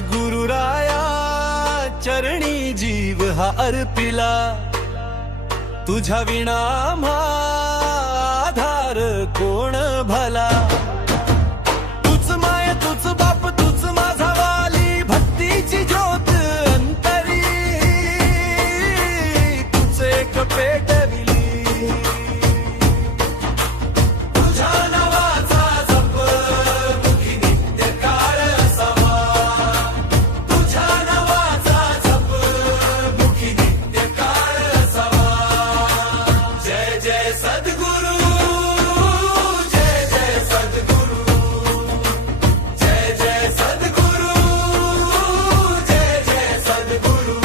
सद्गुरु राया चरणी जीव हा अर्पिला, तुझ्या विना आम्हा आधार कोण भला। तूच माय तूच बाप तूच माझा वाली, भक्तीची ज्योत अंतरी तूच एक पेटविली। तुझ्या नावाचा जप मुखी नित्य काळ असावा, तुझ्या नावाचा जप मुखी नित्य काळ असावा। जय जय सद्गुरु, जय जय सद्गुरु, जय जय सद्गुरु, जय जय सद्गुरु।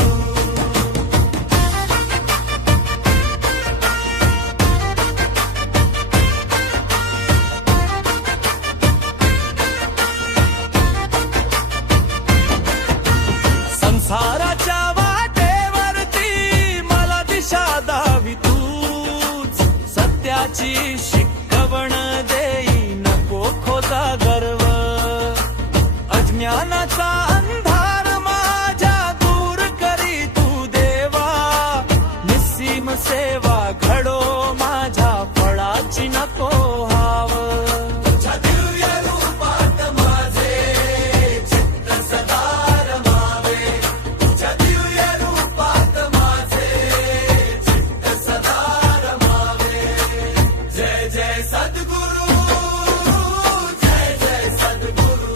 संसाराच्या वाटेवरती मला दिशा दावी तूच, सत्याची शिकवण देई नको खोता गर्व। अज्ञानाचा अंधार माझ्या दूर करी तू देवा, निस्सीम सेवा घडो माझ्या फळाची नको हाव। तुझ्या दिव्य रूपात माझे चित्त सदा रमावे, तुझ्या दिव्य रूपात माझे चित्त सदा रमावे। जय जय सद्गुरु, जय जय सद्गुरु,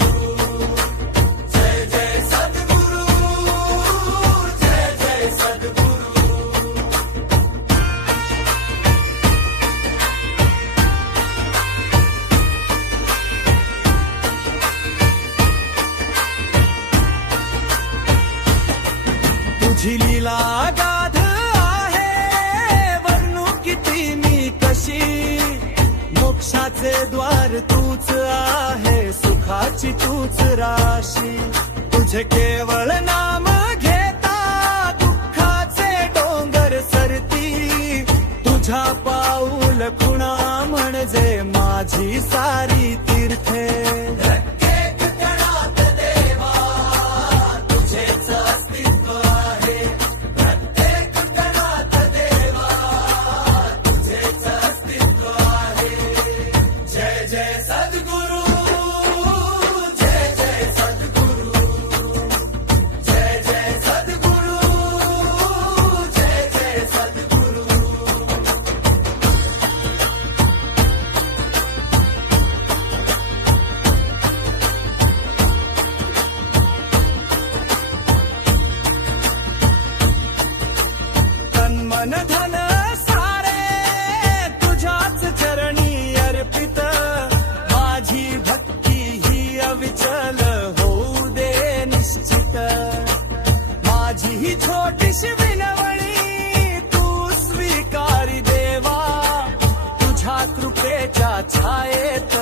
जय जय सद्गुरु, जय जय सद्गुरु। तुझी लीला गाध आहे वर्णू किती मी कशी, मोक्षाचे द्वार तूच आहे सुखाची तूच राशी। तुझे केवळ नाम घेता दुःखाचे डोंगर सरती, तुझा पाऊल खुणा म्हणजे माझी सारी तीर्थे। प्रत्येक कणात देवा तुझेच अस्तित्व आहे, प्रत्येक कणात देवा तुझेच अस्तित्व आहे। जय जय सद्गुरु, जय जय सद्गुरु, जय जय सद्गुरु, जय जय सद्गुरु। तन मन धन सारे तुझ्याच चरणी अर्पित, माझी भक्ती ही अविचल होऊ दे निश्चित। माझी ही छोटीशी विनवणी तू स्वीकारी देवा, तुझ्या कृपेच्या छायेत